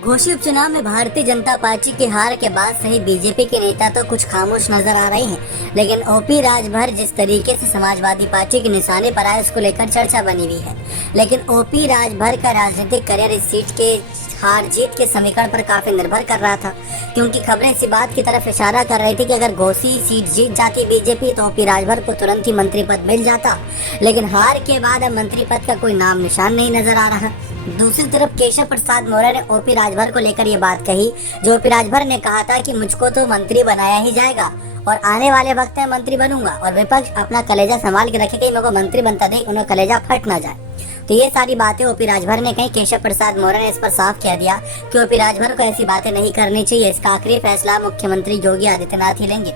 घोषित उपचुनाव में भारतीय जनता पार्टी की हार के बाद सही बीजेपी के नेता तो कुछ खामोश नजर आ रहे हैं, लेकिन ओपी राजभर जिस तरीके से समाजवादी पार्टी के निशाने पर आए उसको लेकर चर्चा बनी हुई है। लेकिन ओपी राजभर का राजनीतिक करियर इस सीट के हार जीत के समीकरण पर काफी निर्भर कर रहा था, क्योंकि खबरें इसी बात की तरफ इशारा कर रही थी कि अगर घोषित सीट जीत जाती बीजेपी तो ओपी राजभर को तुरंत ही मंत्री पद मिल जाता। लेकिन हार के बाद अब मंत्री पद का कोई नाम निशान नहीं नजर आ रहा। दूसरी तरफ केशव प्रसाद मौर्य ने ओपी राजभर को लेकर ये बात कही, जो ओपी राजभर ने कहा था कि मुझको तो मंत्री बनाया ही जाएगा और आने वाले वक्त में मंत्री बनूंगा, और विपक्ष अपना कलेजा संभाल के रखे कि मेरे को मंत्री बनता देख उन्हें कलेजा फट ना जाए। तो ये सारी बातें ओपी राजभर ने कही। केशव प्रसाद मौर्य ने इस पर साफ कह दिया कि ओपी राजभर को ऐसी बातें नहीं करनी चाहिए, इसका आखिरी फैसला मुख्यमंत्री योगी आदित्यनाथ ही लेंगे।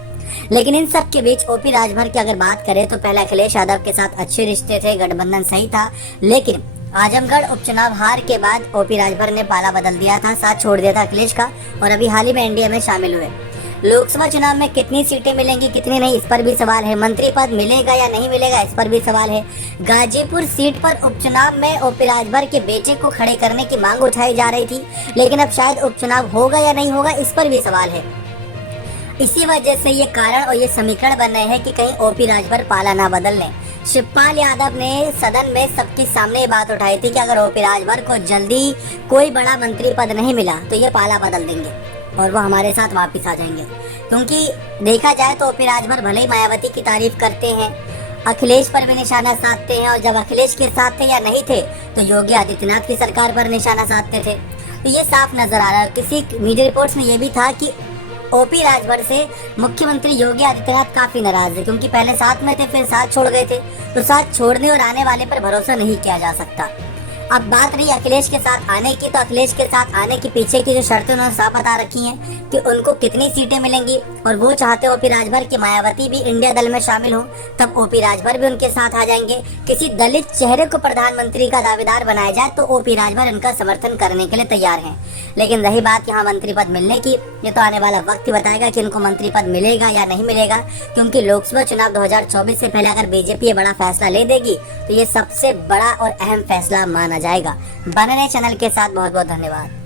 लेकिन इन सब के बीच ओपी राजभर की अगर बात करें तो पहले अखिलेश यादव के साथ अच्छे रिश्ते थे, गठबंधन सही था, लेकिन आजमगढ़ उपचुनाव हार के बाद ओपी राजभर ने पाला बदल दिया था, साथ छोड़ दिया था अखिलेश का, और अभी हाल ही में एनडीए में शामिल हुए। लोकसभा चुनाव में कितनी सीटें मिलेंगी कितनी नहीं, इस पर भी सवाल है। मंत्री पद मिलेगा या नहीं मिलेगा, इस पर भी सवाल है। गाजीपुर सीट पर उपचुनाव में ओपी राजभर के बेटे को खड़े करने की मांग उठाई जा रही थी, लेकिन अब शायद उपचुनाव होगा या नहीं होगा, इस पर भी सवाल है। इसी वजह से ये कारण और ये समीकरण बन रहे हैं कि कहीं ओपी राजभर पाला ना बदल लें। शिवपाल यादव ने सदन में सबके सामने ये बात उठाई थी कि अगर ओपी राजभर को जल्दी कोई बड़ा मंत्री पद नहीं मिला तो ये पाला बदल देंगे और वो हमारे साथ वापस आ जाएंगे। क्योंकि देखा जाए तो ओपी राजभर भले ही मायावती की तारीफ करते हैं, अखिलेश पर भी निशाना साधते हैं, और जब अखिलेश के साथ थे या नहीं थे तो योगी आदित्यनाथ की सरकार पर निशाना साधते थे। तो ये साफ नजर आ रहा है। किसी मीडिया रिपोर्ट्स में ये भी था कि ओपी राजभर से मुख्यमंत्री योगी आदित्यनाथ काफी नाराज है, क्योंकि पहले साथ में थे फिर साथ छोड़ गए थे, तो साथ छोड़ने और आने वाले पर भरोसा नहीं किया जा सकता। अब बात रही अखिलेश के साथ आने की, तो अखिलेश के साथ आने के पीछे की जो शर्तें उन्होंने साफ बता रखी हैं कि उनको कितनी सीटें मिलेंगी, और वो चाहते ओपी राजभर की मायावती भी इंडिया दल में शामिल हो, तब ओपी राजभर भी उनके साथ आ जाएंगे। किसी दलित चेहरे को प्रधानमंत्री का दावेदार बनाया जाए तो ओपी राजभर उनका समर्थन करने के लिए तैयार हैं। लेकिन रही बात यहाँ मंत्री पद मिलने की, ये तो आने वाला वक्त ही बताएगा कि उनको मंत्री पद मिलेगा या नहीं मिलेगा, क्योंकि लोकसभा चुनाव 2024 से पहले अगर बीजेपी ये बड़ा फैसला ले देगी तो ये सबसे बड़ा और अहम फैसला माना जाएगा। बने रहे चैनल के साथ, बहुत बहुत धन्यवाद।